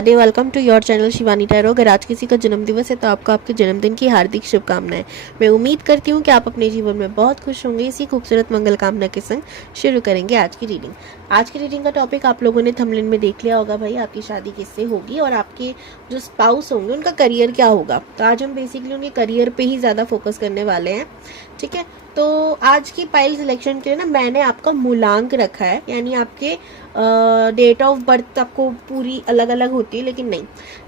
Radhe. Welcome to your channel Shivani tarot. अगर आज किसी का जन्मदिवस है तो आपको आपके जन्मदिन की हार्दिक शुभकामनाएं। मैं उम्मीद करती हूँ कि आप अपने जीवन में बहुत खुश होंगे। इसी खूबसूरत मंगल कामना के संग शुरू करेंगे आज की रीडिंग। आज की रीडिंग का टॉपिक आप लोगों ने थंबनेल में देख लिया होगा भाई, आपकी शादी किससे होगी और आपके जो स्पाउस होंगे उनका करियर क्या होगा। तो आज हम बेसिकली उनके करियर पे ही ज़्यादा फोकस करने वाले हैं, ठीक है। तो आज की पाइल सिलेक्शन के लिए ना मैंने आपका मूलांक रखा है, यानी आपके डेट ऑफ बर्थ आपको पूरी अलग अलग होती है लेकिन नहीं,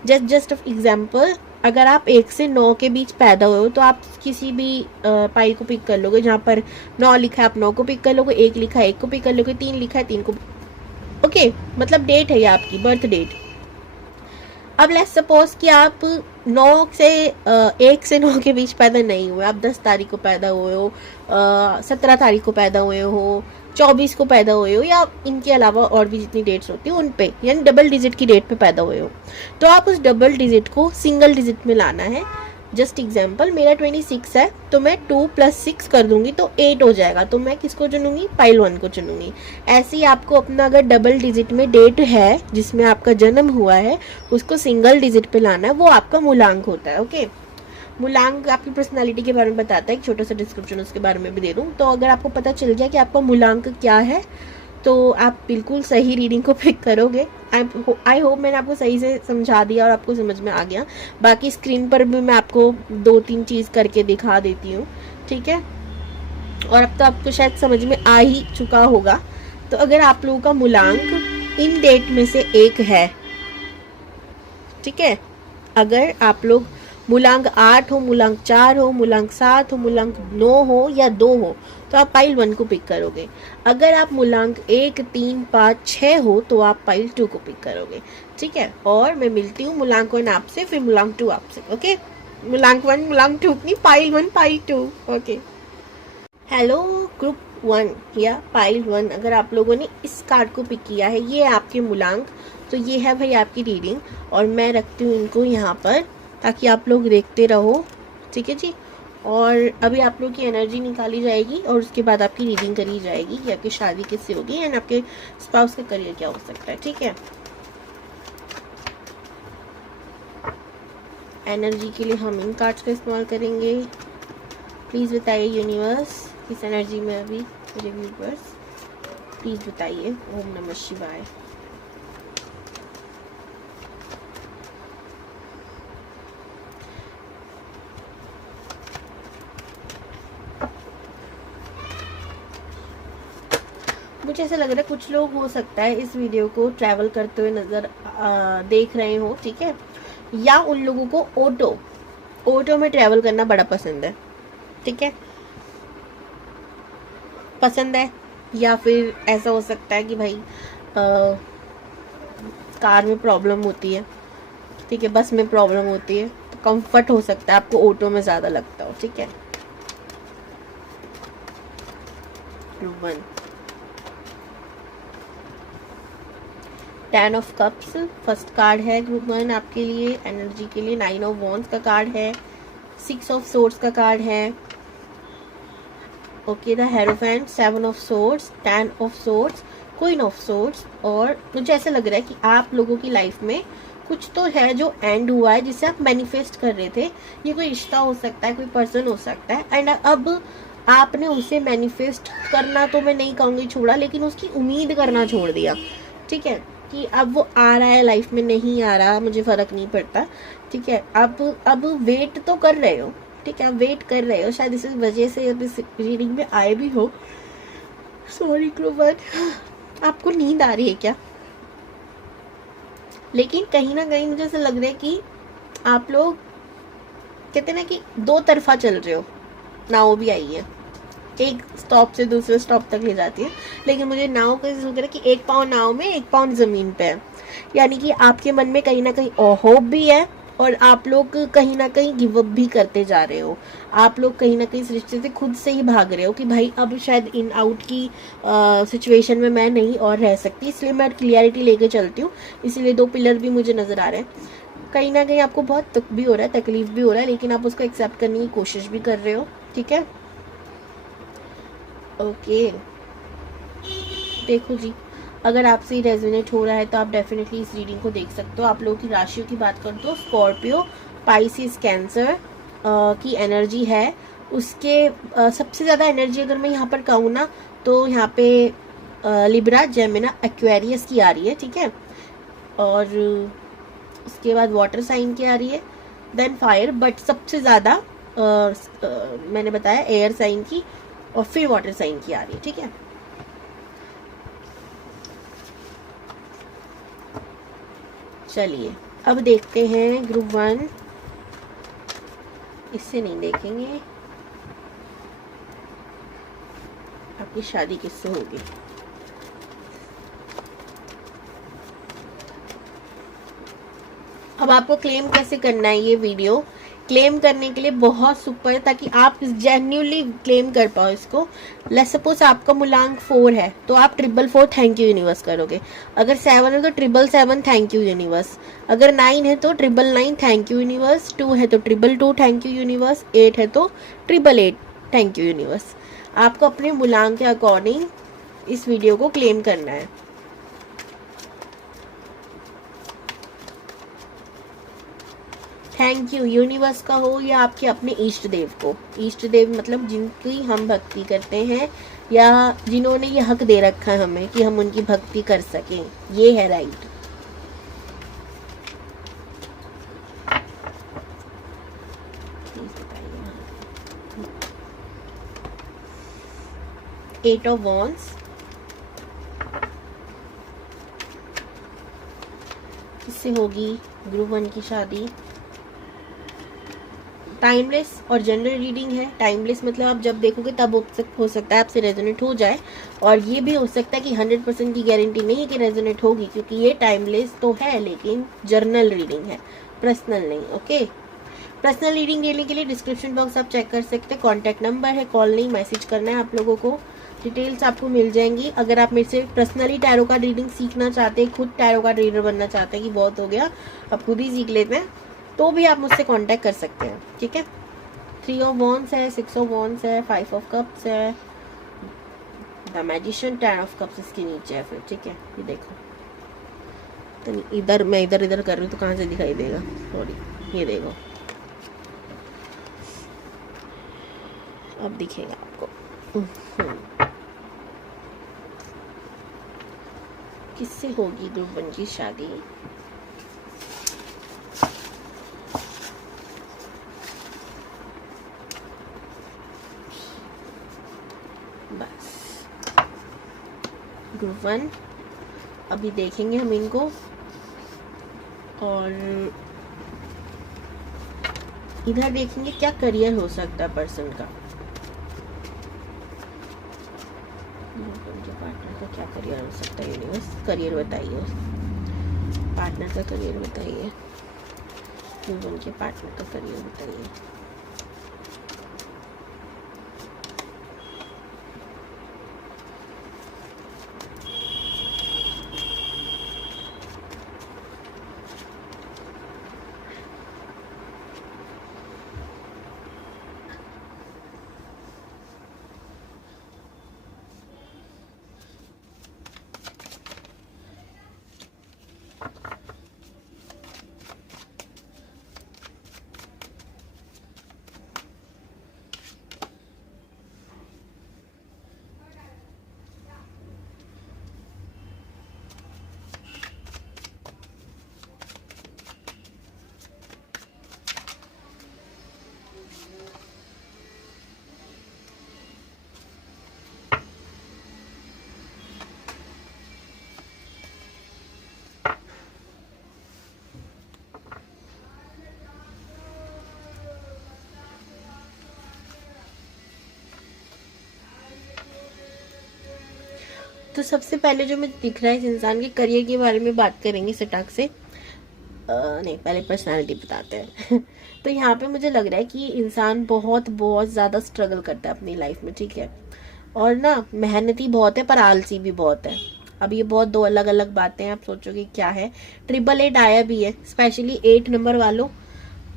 जस्ट ऑफ एग्जाम्पल, अगर आप 1 से 9 के बीच पैदा हुए हो तो आप किसी भी पाइल को पिक कर लोगे। जहाँ पर 9 लिखा है आप 9 को पिक कर लोगे, 1 लिखा है 1 को पिक कर लोगे, 3 लिखा है 3 को। ओके, मतलब डेट है ये आपकी बर्थ डेट। अब लेट्स सपोज कि आप 1 से 9 के बीच पैदा नहीं हुए, आप 10 तारीख को पैदा हुए हो, 17 तारीख को पैदा हुए हो, 24 को पैदा हुए हो, या इनके अलावा और भी जितनी डेट्स होती है उन पे, यानी डबल डिजिट की डेट पे पैदा हुए हो, तो आप उस डबल डिजिट को सिंगल डिजिट में लाना है। जस्ट एग्जाम्पल, मेरा 26 है तो मैं 2 + 6 कर दूंगी तो 8 हो जाएगा, तो मैं किसको चुनूंगी? पाइल 1 को चुनूंगी। ऐसे ही आपको अपना अगर डबल डिजिट में डेट है जिसमें आपका जन्म हुआ है उसको सिंगल डिजिट पे लाना है, वो आपका मूलांक होता है। ओके, मूलांक आपकी पर्सनालिटी के बारे में बताता है। एक छोटा सा डिस्क्रिप्शन उसके बारे में भी दे दूं, तो अगर आपको पता चल गया कि आपका मूलांक क्या है तो आप बिल्कुल सही रीडिंग को पिक करोगे। आई होप मैंने आपको सही से समझा दिया और आपको समझ में आ गया। बाकी स्क्रीन पर भी मैं आपको 2-3 चीज़ करके दिखा देती हूँ, ठीक है। और अब तो आपको शायद समझ में आ ही चुका होगा। तो अगर आप लोगों का मूलांक इन डेट में से एक है, ठीक है, अगर आप लोग मूलांक 8 हो, मूलांक 4 हो, मूलांक 7 हो, मूलांक 9 हो या 2 हो तो आप पाइल 1 को पिक करोगे। अगर आप मूलांक 1, 3, 5, 6 हो तो आप पाइल 2 को पिक करोगे, ठीक है। और मैं मिलती हूँ मूलांक 1 आपसे, फिर मूलांक 2 आपसे। ओके, मूलांक 1 मूलांक 2 नहीं, pile 1 pile 2। Okay, hello group 1 या पाइल 1, अगर आप लोगों ने इस कार्ड को पिक किया है, ये है आपके मूलांक। तो ये है भाई आपकी रीडिंग और मैं रखती हूँ इनको यहाँ पर ताकि आप लोग देखते रहो, ठीक है जी। और अभी आप लोग की एनर्जी निकाली जाएगी और उसके बाद आपकी रीडिंग करी जाएगी कि आपकी शादी किससे होगी एंड आपके स्पाउस का करियर क्या हो सकता है, ठीक है। एनर्जी के लिए हम इन कार्ड्स का इस्तेमाल करेंगे। प्लीज़ बताइए यूनिवर्स, किस एनर्जी में अभी मेरे व्यूवर्स, प्लीज़ बताइए। ओम नमः शिवाय। मुझे ऐसा लग रहा है कुछ लोग हो सकता है इस वीडियो को ट्रैवल करते हुए नजर देख रहे हो, ठीक है, या उन लोगों को ऑटो में ट्रैवल करना बड़ा पसंद है, ठीक है, पसंद है। या फिर ऐसा हो सकता है कि भाई कार में प्रॉब्लम होती है, ठीक है, बस में प्रॉब्लम होती है, तो कंफर्ट हो सकता है आपको ऑटो में ज़्यादा लगता हो, ठीक है। 1 10 ऑफ कप्स फर्स्ट कार्ड है ग्रुप 1 आपके लिए एनर्जी के लिए। 9 ऑफ वॉन्ड्स का कार्ड है, 6 ऑफ सोर्ड्स का कार्ड है, okay, the hierophant, 7 of swords, 10 of swords, queen of swords. और मुझे ऐसा लग रहा है कि आप लोगों की लाइफ में कुछ तो है जो एंड हुआ है जिसे आप मैनिफेस्ट कर रहे थे। ये कोई रिश्ता हो सकता है, कोई पर्सन हो सकता है, एंड अब आपने उसे मैनिफेस्ट करना तो मैं नहीं कहूँगी छोड़ा, लेकिन उसकी उम्मीद करना छोड़ दिया, ठीक है, कि अब वो आ रहा है लाइफ में, नहीं आ रहा मुझे फर्क नहीं पड़ता, ठीक है। अब वेट तो कर रहे हो, ठीक है, आप वेट कर रहे हो, शायद इस वजह से अब इस रीडिंग में आए भी हो। सॉरी क्लोवर, आपको नींद आ रही है क्या? लेकिन कहीं ना कहीं मुझे ऐसा लग रहा है कि आप लोग कहते ना कि 2 तरफा चल रहे हो। नाव भी आई है, एक स्टॉप से दूसरे स्टॉप तक ले जाती है, लेकिन मुझे नाव का सोच रहा है कि एक पाँव नाव में, एक पाँव जमीन पे है, यानी कि आपके मन में कहीं ना कहीं होप भी है और आप लोग कहीं ना कहीं गिव अप भी करते जा रहे हो। आप लोग कहीं ना कहीं इस रिश्ते से खुद से ही भाग रहे हो कि भाई अब शायद इन आउट की सिचुएशन में मैं नहीं और रह सकती, इसलिए मैं क्लियरिटी लेके चलती हूँ। इसलिए 2 पिलर भी मुझे नजर आ रहे हैं। कहीं ना कहीं आपको बहुत दुख भी हो रहा है, तकलीफ भी हो रहा है, लेकिन आप उसको एक्सेप्ट करने की कोशिश भी कर रहे हो, ठीक है। ओके, देखो जी, अगर आपसे रेजोनेट हो रहा है तो आप डेफिनेटली इस रीडिंग को देख सकते हो। आप लोगों की राशियों की बात करूँ तो स्कॉर्पियो, पाइसिस, कैंसर की एनर्जी है। उसके सबसे ज़्यादा एनर्जी अगर मैं यहाँ पर कहूँ ना तो यहाँ पे लिब्रा, जेमिना, एक्वेरियस की आ रही है, ठीक है। और उसके बाद वाटर साइन की आ रही है, देन फायर, बट सबसे ज़्यादा मैंने बताया एयर साइन की, और फिर वाटर साइन की आ रही है, ठीक है। चलिए अब देखते हैं ग्रुप 1। इससे नहीं देखेंगे आपकी शादी किससे होगी। अब आपको क्लेम कैसे करना है ये वीडियो, क्लेम करने के लिए बहुत सुपर है ताकि आप जेन्युइनली क्लेम कर पाओ इसको। लेट्स सपोज आपका मूलांक 4 है तो आप 444 थैंक यू यूनिवर्स करोगे। अगर 7 है तो 777 थैंक यू यूनिवर्स। अगर 9 है तो 999 थैंक यू यूनिवर्स। 2 है तो 222 थैंक यू यूनिवर्स। 8 है तो 888 थैंक यू यूनिवर्स। आपको अपने मूलांक के अकॉर्डिंग इस वीडियो को क्लेम करना है। थैंक यू यूनिवर्स का हो या आपके अपने इष्ट देव को। इष्ट देव मतलब जिनकी हम भक्ति करते हैं या जिन्होंने ये हक दे रखा है हमें कि हम उनकी भक्ति कर सकें, ये है राइट। एट ऑफ वॉन्ड्स, किससे होगी ग्रुप 1 की शादी। टाइमलेस और जनरल रीडिंग है। टाइमलेस मतलब आप जब देखोगे तब हो सकता है आपसे रेजोनेट हो जाए, और ये भी हो सकता है कि 100% की गारंटी नहीं है कि रेजोनेट होगी, क्योंकि ये टाइमलेस तो है लेकिन जर्नल रीडिंग है, पर्सनल नहीं। ओके, पर्सनल रीडिंग लेने के लिए डिस्क्रिप्शन बॉक्स आप चेक कर सकते हैं, कॉन्टैक्ट नंबर है, कॉल नहीं मैसेज करना है आप लोगों को, डिटेल्स आपको मिल जाएंगी। अगर आप मेरे से पर्सनली टैरो का रीडिंग सीखना चाहते हैं, खुद टैरो का रीडर बनना चाहते हैं कि बहुत हो गया अब खुद ही सीख लेते हैं, तो भी आप मुझसे कांटेक्ट कर सकते हैं, ठीक है। 3 ऑफ वॉन्ड्स है, 6 ऑफ वॉन्ड्स है, 5 ऑफ कप्स है, द मैजिशियन, 10 ऑफ कप्स इसके नीचे है फिर, ठीक है। ये देखो तो इधर मैं इधर कर रही हूँ तो कहाँ से दिखाई देगा, सॉरी, ये देखो अब दिखेगा आपको। किससे होगी ग्रुप 1 की शादी। बस ग्रुप 1 अभी देखेंगे हम इनको, और इधर देखेंगे क्या करियर हो सकता है पर्सन का। पार्टनर का क्या करियर हो सकता है यूनिवर्स, करियर बताइए, पार्टनर का करियर बताइए, उनके पार्टनर का करियर बताइए। तो सबसे पहले जो मुझे दिख रहा है इस इंसान के करियर के बारे में बात करेंगे सटाक से, नहीं पहले पर्सनालिटी बताते हैं। तो यहाँ पे मुझे लग रहा है कि इंसान बहुत बहुत ज़्यादा स्ट्रगल करता है अपनी लाइफ में, ठीक है, और ना मेहनती बहुत है पर आलसी भी बहुत है। अब ये बहुत दो अलग अलग बातें हैं, आप सोचोगे क्या है। 888 आया भी है, स्पेशली 8 नंबर वालों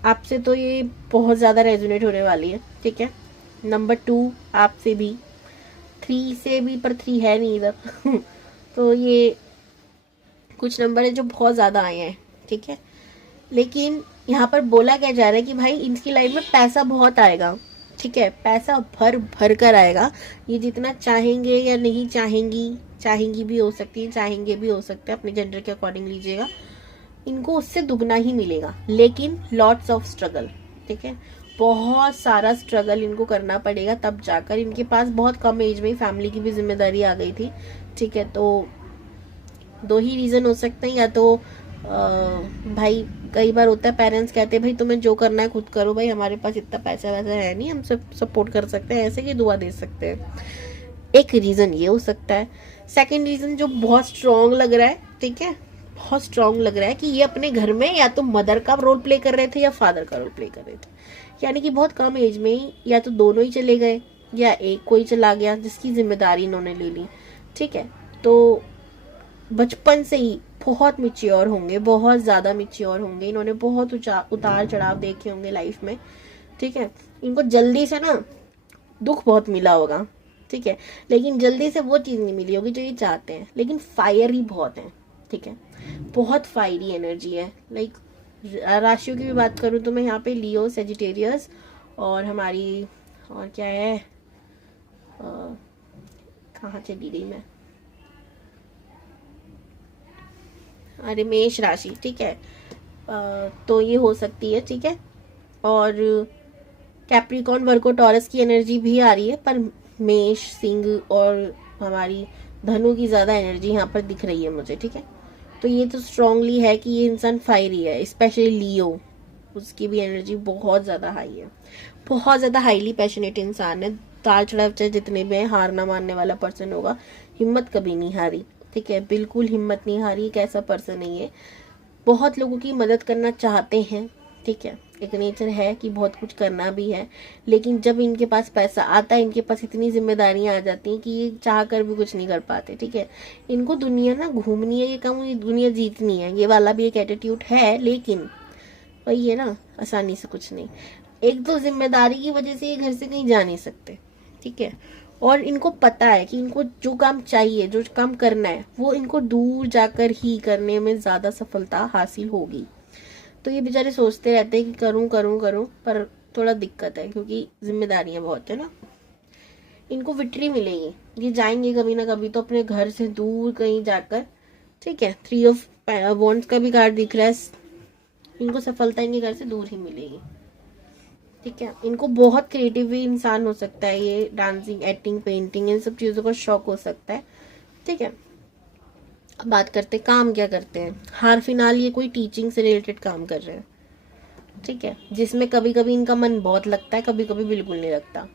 आपसे तो ये बहुत ज़्यादा रेजोनेट होने वाली है, ठीक है। नंबर 2 आपसे भी, 3 से भी, पर 3 है नहीं इधर। तो ये कुछ नंबर है जो बहुत ज़्यादा आए हैं, ठीक है। लेकिन यहाँ पर बोला क्या जा रहा है कि भाई इनकी लाइफ में पैसा बहुत आएगा, ठीक है, पैसा भर भर कर आएगा। ये जितना चाहेंगे या नहीं चाहेंगी, चाहेंगी भी हो सकती है, चाहेंगे भी हो सकते हैं, अपने जेंडर के अकॉर्डिंग लीजिएगा, इनको उससे दुगना ही मिलेगा। लेकिन लॉट्स ऑफ स्ट्रगल, ठीक है, बहुत सारा स्ट्रगल इनको करना पड़ेगा, तब जाकर इनके पास बहुत कम एज में फैमिली की भी जिम्मेदारी आ गई थी, ठीक है। तो दो ही रीज़न हो सकते हैं, या तो भाई कई बार होता है पेरेंट्स कहते हैं भाई तुम्हें जो करना है खुद करो, भाई हमारे पास इतना पैसा वैसा है नहीं, हम सब सपोर्ट कर सकते हैं, ऐसे की दुआ दे सकते हैं। एक रीज़न ये हो सकता है। सेकंड रीज़न जो बहुत स्ट्रॉन्ग लग रहा है, ठीक है, बहुत स्ट्रॉन्ग लग रहा है कि ये अपने घर में या तो मदर का रोल प्ले कर रहे थे या फादर का रोल प्ले कर रहे थे, यानी कि बहुत कम एज में ही या तो दोनों ही चले गए या एक कोई चला गया जिसकी जिम्मेदारी इन्होंने ले ली, ठीक है। तो बचपन से ही बहुत मिच्योर होंगे, बहुत ज़्यादा मिच्योर होंगे, इन्होंने बहुत उतार चढ़ाव देखे होंगे लाइफ में, ठीक है। इनको जल्दी से ना दुख बहुत मिला होगा, ठीक है, लेकिन जल्दी से वो चीज़ नहीं मिली होगी जो ये चाहते हैं। लेकिन फायर ही बहुत है, ठीक है, बहुत फायरी एनर्जी है। लाइक राशियों की भी बात करूँ तो मैं यहाँ पे लियो, सेजिटेरियस और हमारी और क्या है, कहाँ चली गई मैं, अरे मेष राशि, ठीक है। तो ये हो सकती है, ठीक है। और कैप्रिकॉर्न, वर्गो, टॉरस की एनर्जी भी आ रही है, पर मेष, सिंह और हमारी धनु की ज़्यादा एनर्जी यहाँ पर दिख रही है मुझे, ठीक है। तो ये तो स्ट्रांगली है कि ये इंसान फायरी है, स्पेशली लियो, उसकी भी एनर्जी बहुत ज़्यादा हाई है, बहुत ज़्यादा हाईली पैशनेट इंसान है। ताल चढ़ाव चाहे जितने में हार ना मानने वाला पर्सन होगा, हिम्मत कभी नहीं हारी, ठीक है, बिल्कुल हिम्मत नहीं हारी। एक ऐसा पर्सन नहीं है, बहुत लोगों की मदद करना चाहते हैं, ठीक है, एक नेचर है कि बहुत कुछ करना भी है। लेकिन जब इनके पास पैसा आता है, इनके पास इतनी जिम्मेदारियां आ जाती हैं कि ये चाह कर भी कुछ नहीं कर पाते, ठीक है। इनको दुनिया ना घूमनी है, ये कहूँ दुनिया जीतनी है, ये वाला भी एक एटीट्यूड है। लेकिन वही है ना, आसानी से कुछ नहीं, एक दो जिम्मेदारी की वजह से ये घर से कहीं जा नहीं सकते, ठीक है। और इनको पता है कि इनको जो काम चाहिए, जो काम करना है, वो इनको दूर जाकर ही करने में ज़्यादा सफलता हासिल होगी। तो ये बेचारे सोचते रहते हैं कि करूं करूं करूं, पर थोड़ा दिक्कत है क्योंकि जिम्मेदारियां बहुत है ना। इनको विक्ट्री मिलेगी, ये जाएंगे कभी ना कभी तो अपने घर से दूर कहीं जाकर, ठीक है। 3 ऑफ वॉन्ड्स का भी कार्ड दिख रहा है, इनको सफलता इनके घर से दूर ही मिलेगी, ठीक है। इनको बहुत क्रिएटिव भी इंसान हो सकता है, ये डांसिंग, एक्टिंग, पेंटिंग, इन सब चीज़ों का शौक हो सकता है, ठीक है। अब बात करते हैं काम क्या करते हैं। हाल फिलहाल ये कोई टीचिंग से रिलेटेड काम कर रहे हैं, ठीक है, जिसमें कभी कभी इनका मन बहुत लगता है, कभी कभी बिल्कुल नहीं लगता,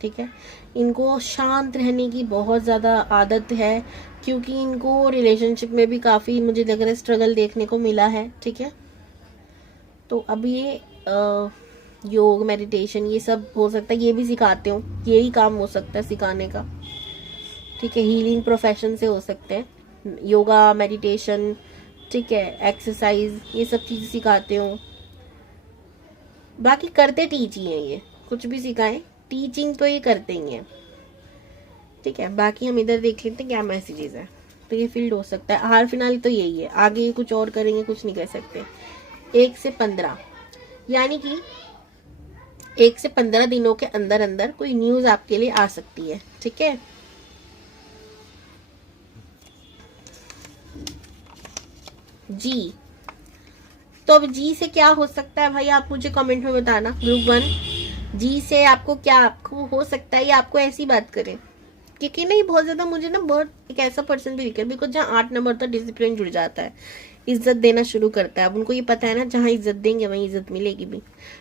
ठीक है। इनको शांत रहने की बहुत ज़्यादा आदत है, क्योंकि इनको रिलेशनशिप में भी काफ़ी मुझे लग रहा है स्ट्रगल देखने को मिला है, ठीक है। तो अब ये योग, मेडिटेशन, ये सब हो सकता है ये भी सिखाते हो, यही काम हो सकता है सिखाने का, ठीक है। हीलिंग प्रोफेशन से हो सकते हैं, योगा, मेडिटेशन, ठीक है, एक्सरसाइज, ये सब चीज़ें सिखाते हो। बाकी करते टीच ही हैं ये, कुछ भी सिखाएं, टीचिंग तो ये करते ही हैं, ठीक है। बाकी हम इधर देख लेते हैं क्या मैसेजेस है। तो ये फील्ड हो सकता है, हाल फिलहाल तो यही है, आगे ये कुछ और करेंगे कुछ नहीं कह सकते। 1 से 15 यानी कि 1 से 15 दिनों के अंदर अंदर कोई न्यूज आपके लिए आ सकती है, ठीक है। जी, तो अब जी से क्या हो सकता है भाई, आप मुझे कमेंट में बताना। ग्रुप 1 जी से आपको क्या, आपको हो सकता है या आपको ऐसी बात करें, क्योंकि नहीं बहुत ज्यादा मुझे ना बहुत एक ऐसा पर्सन भी दिखा है, बिकॉज जहाँ 8 नंबर तक डिसिप्लिन जुड़ जाता है, इज्जत देना शुरू करता है। अब उनको ये पता है ना, जहाँ इज्जत देंगे वहीं इज्जत मिलेगी भी।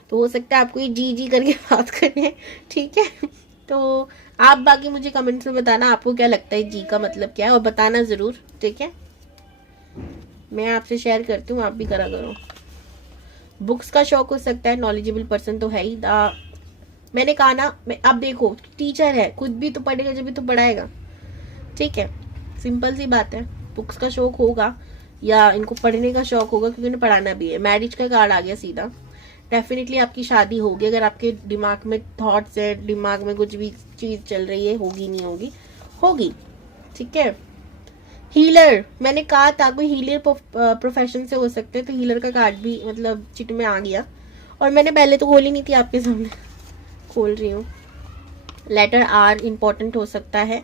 तो हो सकता है आपको ये जी जी करके बात करें, ठीक है। तो आप बाकी मुझे कमेंट्स में बताना आपको क्या लगता है जी का मतलब क्या है, और बताना जरूर, ठीक है। मैं आपसे शेयर करती हूँ, आप भी करा करो। बुक्स का शौक हो सकता है, नॉलेजेबल पर्सन तो है ही। मैंने कहा ना, अब देखो टीचर है, खुद भी तो पढ़ेगा जब भी तो पढ़ाएगा, ठीक है, सिंपल सी बात है। बुक्स का शौक होगा या इनको पढ़ने का शौक होगा, क्योंकि उन्हें पढ़ाना भी है। मैरिज का कार्ड आ गया सीधा, डेफिनेटली आपकी शादी होगी। अगर आपके दिमाग में थॉट्स है, दिमाग में कुछ भी चीज चल रही है, होगी नहीं होगी, होगी, ठीक है। हीलर, मैंने कहा था कोई हीलर प्रोफेशन से हो सकते हैं, तो हीलर का कार्ड भी मतलब चिट में आ गया। और मैंने पहले तो खोली नहीं थी, आपके सामने खोल रही हूँ। लेटर आर इम्पोर्टेंट हो सकता है।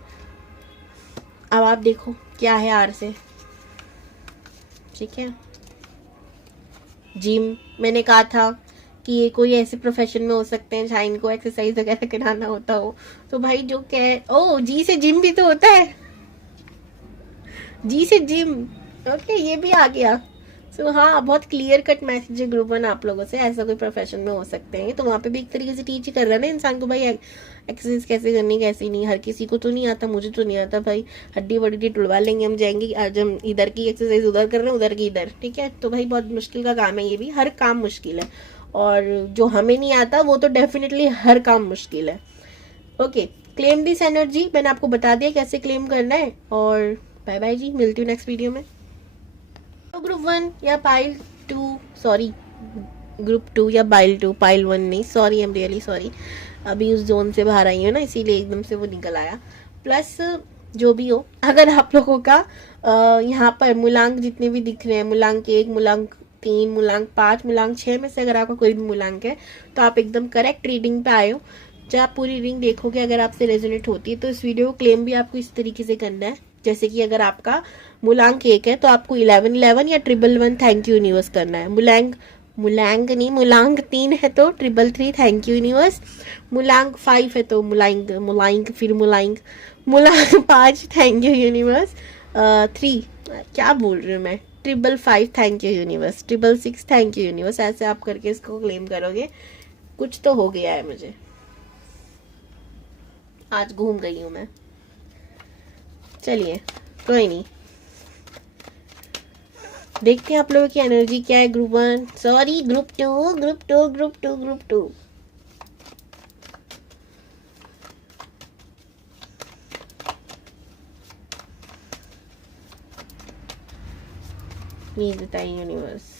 अब आप देखो क्या है आर से, ठीक है। जिम, मैंने कहा था कि ये कोई ऐसे प्रोफेशन में हो सकते हैं जहाँ इनको एक्सरसाइज वगैरह कराना होता हो। तो भाई जो कह, ओ जी से जिम भी तो होता है, जी से जिम, ओके ये भी आ गया। सो हाँ, बहुत क्लियर कट मैसेज है ग्रुप वन आप लोगों से, ऐसा कोई प्रोफेशन में हो सकते हैं। तो वहाँ पे भी एक तरीके से टीच ही कर रहा है ना इंसान को, भाई एक्सरसाइज कैसे करनी कैसे नहीं। हर किसी को तो नहीं आता, मुझे तो नहीं आता भाई। हड्डी वड्डी टुलवा लेंगे हम, जाएंगे आज हम इधर की एक्सरसाइज उधर कर रहे हैं, उधर की इधर, ठीक है। तो भाई बहुत मुश्किल का काम है ये भी, हर काम मुश्किल है। और जो हमें नहीं आता वो तो डेफिनेटली हर काम मुश्किल है। ओके, क्लेम दिस एनर्जी मैंने आपको बता दिया कैसे क्लेम करना है। और बाय बाय जी, मिलती हूँ नेक्स्ट वीडियो में। तो ग्रुप वन या pile two, sorry group two या पाइल टू, पाइल वन नहीं, sorry, I am really sorry. अभी उस जोन से बाहर आई हूँ ना, इसीलिए एकदम से वो निकल आया। प्लस जो भी हो, अगर आप लोगों का यहाँ पर मूलांक जितने भी दिख रहे हैं, मूलांक 1, मूलांक 3, मूलांक 5, मूलांक 6 में से अगर आपका कोई भी मूलांक है, तो आप एकदम करेक्ट रीडिंग पे आए हो। जब आप पूरी रीडिंग देखोगे, अगर आपसे रेजोनेट होती है, तो इस वीडियो को क्लेम भी आपको इस तरीके से करना है, जैसे कि अगर आपका मूलांक 1 है तो आपको 1111 या 111 थैंक यू यूनिवर्स करना है। मूलांक नहीं, मूलांक 3 है तो 333 थैंक यू यूनिवर्स। मूलांक 5 है तो मूलांक फिर मूलांक 5 थैंक यू यूनिवर्स। 3 क्या बोल रही हूँ मैं, 555 thank you universe, 666 thank you universe. ऐसे आप करके इसको क्लेम करोगे। कुछ तो हो गया है मुझे, आज घूम गई हूँ मैं। चलिए कोई नहीं, देखते हैं आप लोगों की एनर्जी क्या है। Group one, sorry group two, group two, group two, group two. Please बताइए universe.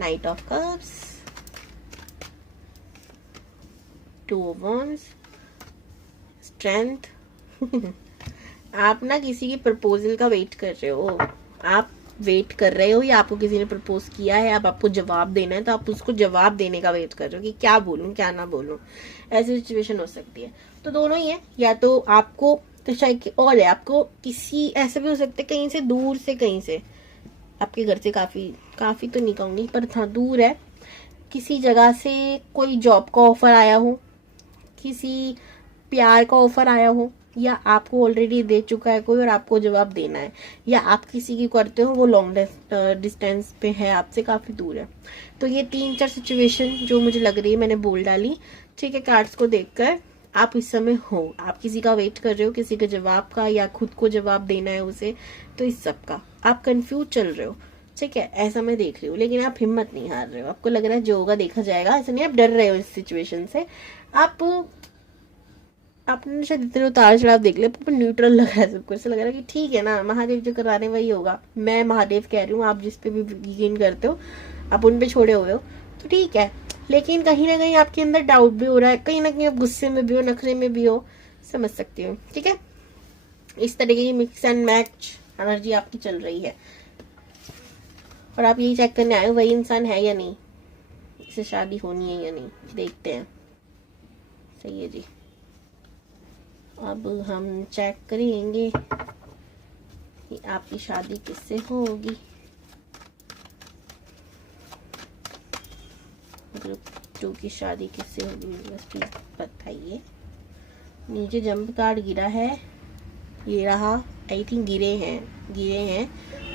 Knight of cups, 2 of wands, strength. आप ना किसी की प्रपोजल का वेट कर रहे हो, आप वेट कर रहे हो या आपको किसी ने प्रपोज किया है, अब आपको जवाब देना है, तो आप उसको जवाब देने का वेट कर रहे हो कि क्या बोलूं क्या ना बोलूं। ऐसी सिचुएशन हो सकती है। तो दोनों ही है, या तो आपको तो शायद और है, आपको किसी ऐसे भी हो सकते कहीं से दूर से, कहीं से आपके घर से काफी तो नहीं कहूंगी, पर हाँ दूर है, किसी जगह से कोई जॉब का ऑफर आया हो, किसी प्यार का ऑफर आया हो, या आपको ऑलरेडी दे चुका है कोई और आपको जवाब देना है, या आप किसी की करते हो वो लॉन्ग डिस्टेंस पे है, आपसे काफी दूर है। तो ये 3-4 सिचुएशन जो मुझे लग रही है मैंने बोल डाली, ठीक है। कार्ड्स को देखकर आप इस समय हो, आप किसी का वेट कर रहे हो, किसी के जवाब का, या खुद को जवाब देना है उसे, तो इस सब का आप कंफ्यूज चल रहे हो, ठीक है। ऐसा मैं देख रही हूँ, लेकिन आप हिम्मत नहीं हार रहे हो, आपको लग रहा है जो होगा देखा जाएगा, ऐसा नहीं आप डर रहे हो इस सिचुएशन से। आपने शायद इतने उतार चढ़ाव देख लिया, पर न्यूट्रल लग रहा है सबको, ऐसा लग रहा है कि ठीक है ना, महादेव जो करा रहे वही होगा। मैं महादेव कह रही हूँ, आप जिस पे भी यकीन करते हो, आप उन पे छोड़े हुए हो, तो ठीक है। लेकिन कहीं ना कहीं आपके अंदर डाउट भी हो रहा है, कहीं ना कहीं आप गुस्से में भी हो, नखरे में भी हो, समझ सकती हूँ, ठीक है। इस तरीके की मिक्स एंड मैच एनर्जी आपकी चल रही है, और आप यही चेक करने आए हो वही इंसान है या नहीं, इससे शादी होनी है या नहीं, देखते हैं। सही है जी, अब हम चेक करेंगे कि आपकी शादी किससे होगी। ग्रुप 2 की शादी किससे होगी, प्लीज बताइए। नीचे जंप कार्ड गिरा है, ये रहा, आई थिंक गिरे हैं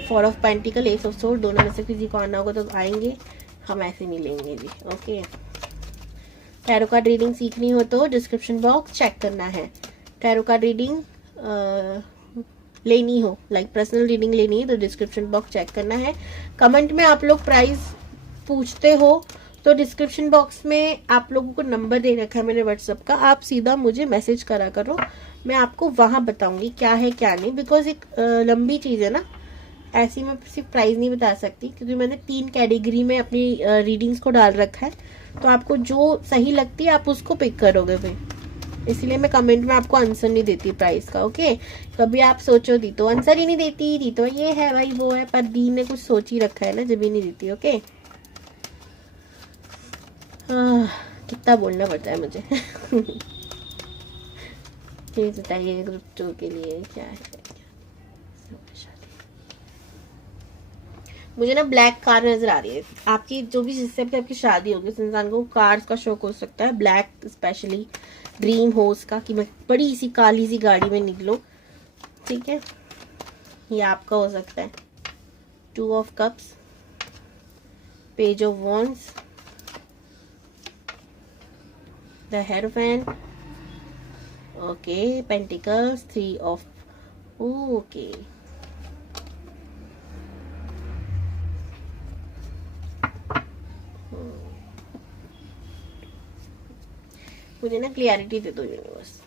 4 of pentacle, S of sword, दोनों में से किसी को आना होगा तो आएंगे, हम ऐसे नहीं लेंगे जी, ओके। टैरो कार्ड रीडिंग सीखनी हो तो डिस्क्रिप्शन बॉक्स चेक करना है। टैरो कार्ड रीडिंग लेनी हो, लाइक पर्सनल रीडिंग लेनी है, तो डिस्क्रिप्शन बॉक्स चेक करना है। कमेंट में आप लोग प्राइस पूछते हो तो डिस्क्रिप्शन बॉक्स में आप लोगों को नंबर दे रखा है मेरे व्हाट्सएप का, आप सीधा मुझे मैसेज करा करो, मैं आपको वहां बताऊंगी क्या है क्या नहीं, बिकॉज एक लंबी चीज है ना, ऐसी मैं सिर्फ प्राइस नहीं बता सकती, क्योंकि मैंने 3 कैटेगरी में अपनी रीडिंग्स को डाल रखा है, तो आपको जो सही लगती है आप उसको पिक करोगे भाई, इसलिए मैं कमेंट में आपको आंसर नहीं देती प्राइस का। ओके, कभी आप सोचो दी तो आंसर ही नहीं देती, दी तो ये है भाई वो है, पर दी ने कुछ सोच ही रखा है ना जब ही नहीं देती। ओके, कितना बोलना पड़ता है मुझे। ये बताइए ग्रुप 2 के लिए क्या है। मुझे ना ब्लैक कार नजर आ रही है। आपकी जो भी जिससे भी आपकी शादी होगी उस इंसान को कार्स का शौक हो सकता है, ब्लैक स्पेशली, ड्रीम हो उसका कि मैं बड़ी सी काली सी गाड़ी में निकलूं। ठीक है, ये आपका हो सकता है। 2 of cups, page of wands, the hierophant, okay, pentacles, 3 of, okay, मुझे ना क्लियरिटी दे दो यूनिवर्स।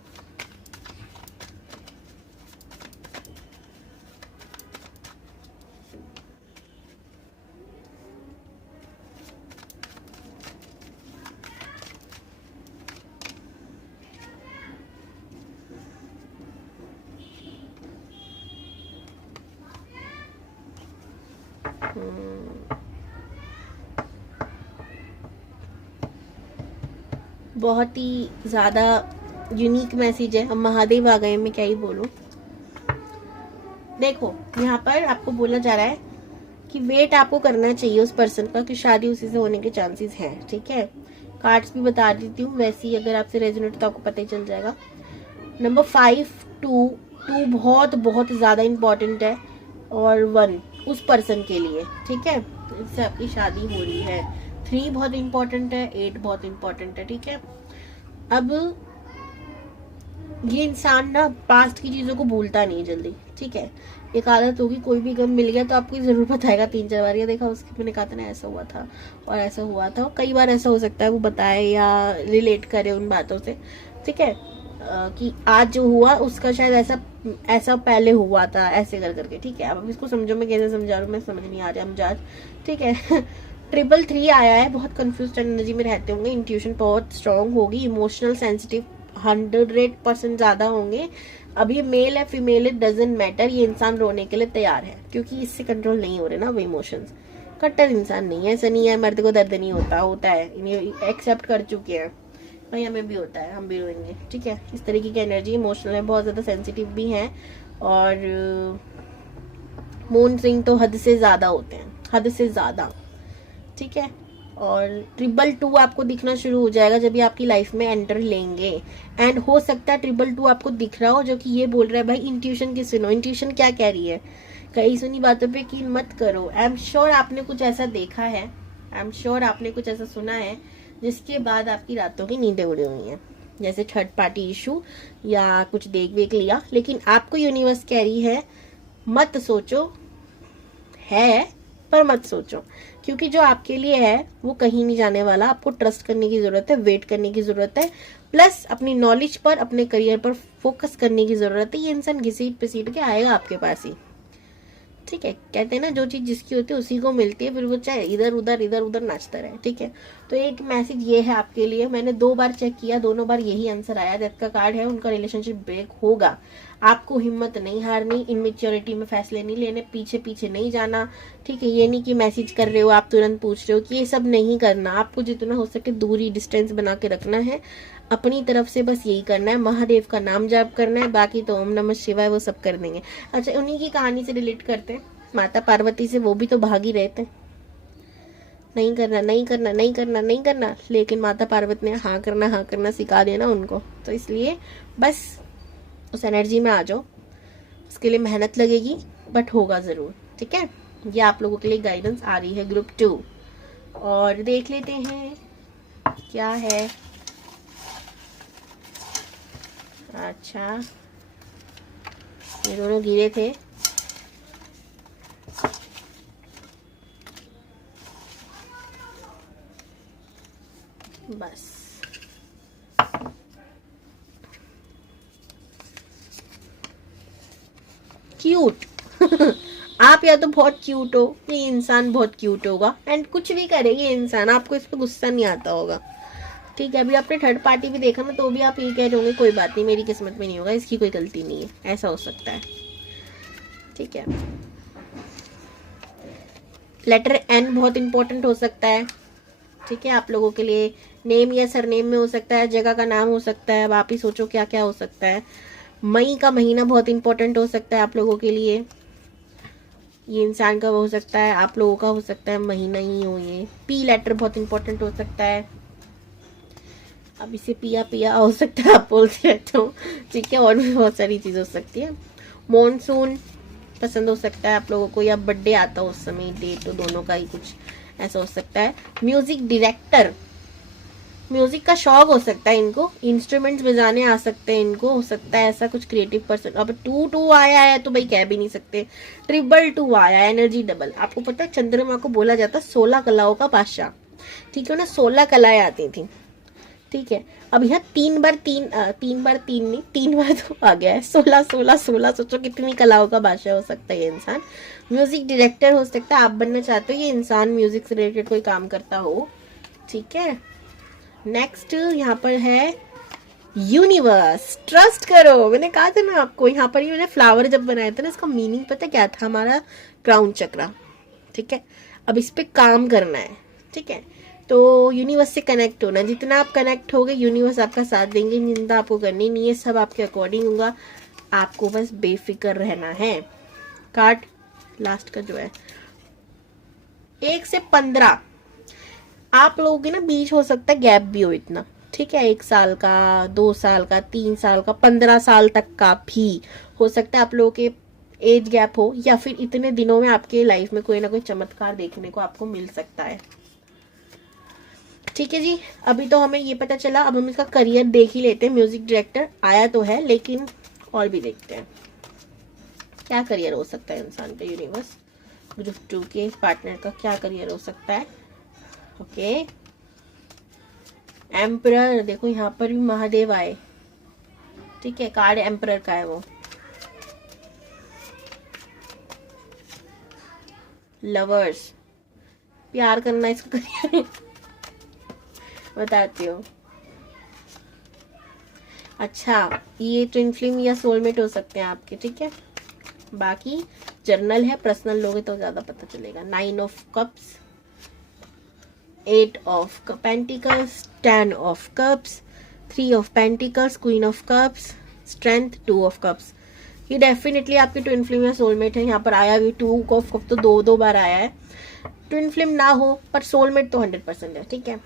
बहुत ही ज्यादा यूनिक मैसेज है। हम महादेव आ गए, मैं क्या ही बोलूं। देखो यहाँ पर आपको बोला जा रहा है कि वेट आपको करना चाहिए उस पर्सन का, कि शादी उसी से होने के चांसेस हैं। ठीक है, कार्ड्स भी बता देती हूँ, वैसे ही अगर आपसे रेजोनेट तो आपको पता ही चल जाएगा। नंबर 5, 2 बहुत बहुत ज्यादा इंपॉर्टेंट है, और 1 उस पर्सन के लिए। ठीक है, इससे आपकी शादी हो रही है। 3 बहुत इंपॉर्टेंट है, 8 बहुत इंपॉर्टेंट है। ठीक है, अब ये इंसान ना पास्ट की चीजों को भूलता नहीं जल्दी। ठीक है, एक आदत होगी, कोई भी गम मिल गया तो आपको जरूर बताएगा 3-4 बार, ये देखा उसके, मैंने कहा था ना ऐसा हुआ था और ऐसा हुआ था। कई बार ऐसा हो सकता है वो बताए या रिलेट करे उन बातों से। ठीक है, कि आज जो हुआ उसका शायद ऐसा पहले हुआ था, ऐसे कर करके। ठीक है, अब इसको समझो, मैं कैसे समझा रहा हूँ मैं समझ नहीं आ रहा मुझे आज। ठीक है, 333 आया है, बहुत कंफ्यूज एनर्जी में रहते होंगे, इंट्यूशन बहुत स्ट्रांग होगी, इमोशनल सेंसिटिव 100% ज्यादा होंगे। अब ये मेल है फीमेल, इट डजेंट मैटर, ये इंसान रोने के लिए तैयार है क्योंकि इससे कंट्रोल नहीं हो रहे ना वो इमोशंस। कट्टर इंसान नहीं है, ऐसा नहीं है मर्द को दर्द नहीं होता है, इन्हें एक्सेप्ट कर चुके हैं भाई, हमें भी होता है, हम भी रोएंगे। ठीक है, इस तरीके की एनर्जी इमोशनल है, बहुत ज्यादा सेंसिटिव भी है, और मून स्विंग तो हद से ज्यादा होते हैं, हद से ज्यादा। ठीक है, और 222 आपको दिखना शुरू हो जाएगा जब ये आपकी लाइफ में एंटर लेंगे। एंड हो सकता है 222 आपको दिख रहा हो जो कि ये बोल रहा है भाई इंट्यूशन की सुनो, इंट्यूशन क्या कह रही है, कई सुनी बातों पे यकीन मत करो। आई एम श्योर आपने कुछ ऐसा देखा है, आई एम श्योर आपने कुछ ऐसा सुना है जिसके बाद आपकी रातों की नींदें उड़ी हुई हैं, जैसे थर्ड पार्टी इशू या कुछ देख लिया। लेकिन आपको यूनिवर्स कह रही है मत सोचो, है पर मत सोचो, क्योंकि जो आपके लिए है वो कहीं नहीं जाने वाला। आपको ट्रस्ट करने की जरूरत है, वेट करने की जरूरत है, प्लस अपनी नॉलेज पर, अपने करियर पर फोकस करने की जरूरत है। ये इंसान घसीट पिसीट के आएगा आपके पास ही। ठीक है, कहते हैं ना जो चीज जिसकी होती है उसी को मिलती है, फिर वो चाहे इधर उधर नाचता रहे। ठीक है, तो एक मैसेज ये है आपके लिए। मैंने 2 बार चेक किया, दोनों बार यही आंसर आया, डेथ का कार्ड है, उनका रिलेशनशिप ब्रेक होगा। आपको हिम्मत नहीं हारनी, इनमेच्योरिटी में फैसले नहीं लेने, पीछे नहीं जाना। ठीक है, ये नहीं कि मैसेज कर रहे हो आप तुरंत पूछ रहे हो, कि ये सब नहीं करना। आपको जितना हो सके दूरी, डिस्टेंस बना के रखना है अपनी तरफ से, बस यही करना है। महादेव का नाम जाप करना है, बाकी तो ओम नमः शिवाय वो सब कर देंगे। अच्छा, उन्हीं की कहानी से रिलेट करते हैं, माता पार्वती से, वो भी तो भाग ही रहे थे, नहीं करना, लेकिन माता पार्वती ने हाँ करना सिखा दिया ना उनको। तो इसलिए बस उस एनर्जी में आ जाओ, उसके लिए मेहनत लगेगी बट होगा जरूर। ठीक है, ये आप लोगों के लिए गाइडेंस आ रही है ग्रुप 2। और देख लेते हैं क्या है। अच्छा, ये दोनों गिरे थे, बस क्यूट। आप या तो बहुत क्यूट हो, ये इंसान बहुत क्यूट होगा, एंड कुछ भी करे ये इंसान, आपको इस पे गुस्सा नहीं आता होगा। ठीक है, अभी आपने थर्ड पार्टी भी देखा ना, तो भी आप ये कह रहे होंगे कोई बात नहीं, मेरी किस्मत में नहीं होगा, इसकी कोई गलती नहीं है, ऐसा हो सकता है। ठीक है, लेटर एन बहुत इंपॉर्टेंट हो सकता है। ठीक है, आप लोगों के लिए नेम या सरनेम में हो सकता है, जगह का नाम हो सकता है, अब आप ही सोचो क्या क्या हो सकता है। मई का महीना बहुत इंपॉर्टेंट हो सकता है आप लोगों के लिए, ये इंसान का हो सकता है, आप लोगों का हो सकता है, महीना ही हो ये। पी लेटर बहुत इंपॉर्टेंट हो सकता है, अब इसे पिया पिया हो सकता है, आप बोलते रहते हो। ठीक है, और भी बहुत सारी चीज़ हो सकती है। मॉनसून पसंद हो सकता है आप लोगों को, या बर्थडे आता हो उस समय, डेट तो दोनों का ही कुछ ऐसा हो सकता है। म्यूजिक डायरेक्टर, म्यूजिक का शौक हो सकता है इनको, इंस्ट्रूमेंट्स बजाने आ सकते हैं इनको, हो सकता है ऐसा कुछ क्रिएटिव पर्सन। अब 2 आया है तो भाई कह भी नहीं सकते। 2 आया है, एनर्जी डबल। आपको पता है चंद्रमा को बोला जाता है 16 कलाओं का बादशाह। ठीक है ना, 16 कलाएं आती थी। ठीक है, अब यहाँ 3 बार 3 नहीं, 3 बार तो आ गया है, 16 सोचो कितनी कलाओं का बादशाह हो सकता है ये इंसान। म्यूजिक डायरेक्टर हो सकता है, आप बनना चाहते हो ये इंसान म्यूजिक से रिलेटेड कोई काम करता हो। ठीक है, नेक्स्ट यहाँ पर है यूनिवर्स। ट्रस्ट करो, मैंने कहा था ना आपको, यहाँ पर ही मैंने फ्लावर जब बनाया था ना, इसका मीनिंग पता क्या था, हमारा क्राउन चक्रा। ठीक है, अब इस पे काम करना है। ठीक है, तो यूनिवर्स से कनेक्ट होना, जितना आप कनेक्ट होगे यूनिवर्स आपका साथ देंगे, चिंता आपको करनी नहीं है, सब आपके अकॉर्डिंग होगा, आपको बस बेफिक्र रहना है। कार्ड लास्ट का जो है 1 से 15, आप लोगों के ना बीच हो सकता है गैप भी हो इतना। ठीक है, 1 साल का, 2 साल का, 3 साल का, 15 साल तक का भी हो सकता है आप लोगों के एज गैप हो, या फिर इतने दिनों में आपके लाइफ में कोई ना कोई चमत्कार देखने को आपको मिल सकता है। ठीक है जी, अभी तो हमें ये पता चला, अब हम इसका करियर देख ही लेते हैं। म्यूजिक डायरेक्टर आया तो है, लेकिन और भी देखते हैं क्या करियर हो सकता है इंसान का। यूनिवर्स ग्रुप 2 के पार्टनर का क्या करियर हो सकता है। ओके, एम्परर, देखो यहाँ पर भी महादेव आए। ठीक है, कार्ड एम्परर का है वो। लवर्स, प्यार करना इसका करियर बताती हूँ। अच्छा, ये ट्विन फ्लेम या सोलमेट हो सकते हैं आपके। ठीक है, बाकी जर्नल है, पर्सनल लोगे तो ज्यादा पता चलेगा। 9 of cups, 8 of pentacles, 10 of cups, 3 of pentacles, queen of cups, strength, 2 of cups. ये डेफिनेटली आपकी ट्विन फ्लेम या सोलमेट है। यहाँ पर आया भी 2 ऑफ कप तो 2 बार आया है। ट्विन फ्लेम ना हो पर सोलमेट तो 100% है। ठीक है,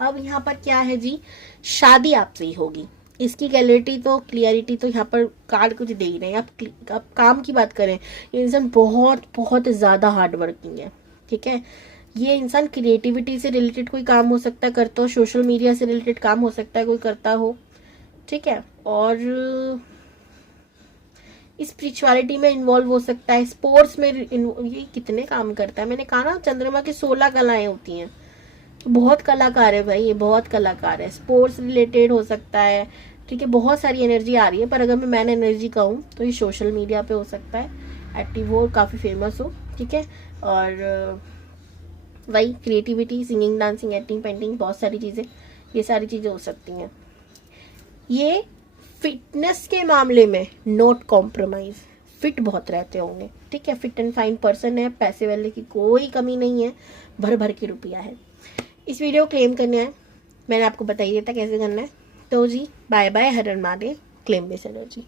अब यहाँ पर क्या है जी, शादी आपसे ही होगी। इसकी क्लियरिटी तो यहाँ पर कार्ड कुछ दे ही नहीं। आप काम की बात करें, ये इंसान बहुत बहुत ज्यादा हार्ड वर्किंग है। ठीक है, ये इंसान क्रिएटिविटी से रिलेटेड कोई काम हो सकता है करता हो, सोशल मीडिया से रिलेटेड काम हो सकता है कोई करता हो। ठीक है, और स्पिरिचुअलिटी में इन्वॉल्व हो सकता है, स्पोर्ट्स में ये कितने काम करता है। मैंने कहा ना चंद्रमा की 16 कलाएं होती हैं, तो बहुत कलाकार है भाई, ये बहुत कलाकार है। स्पोर्ट्स रिलेटेड हो सकता है। ठीक है, बहुत सारी एनर्जी आ रही है, पर अगर मैं मैन एनर्जी कहूँ तो ये सोशल मीडिया पे हो सकता है, एक्टिव हो, काफी फेमस हो। ठीक है, और वही creativity, singing, dancing, acting, painting, बहुत सारी चीजें, ये सारी चीजें हो सकती हैं। ये फिटनेस के मामले में नॉट कॉम्प्रोमाइज, फिट बहुत रहते होंगे। ठीक है, फिट एंड फाइन पर्सन है, पैसे वाले की कोई कमी नहीं है, भर भर के रुपया है। इस वीडियो को क्लेम करना है, मैंने आपको बता ही दिया था कैसे करना है। तो जी बाय बाय, हर हर महादेव, क्लेम बेस एनर्जी।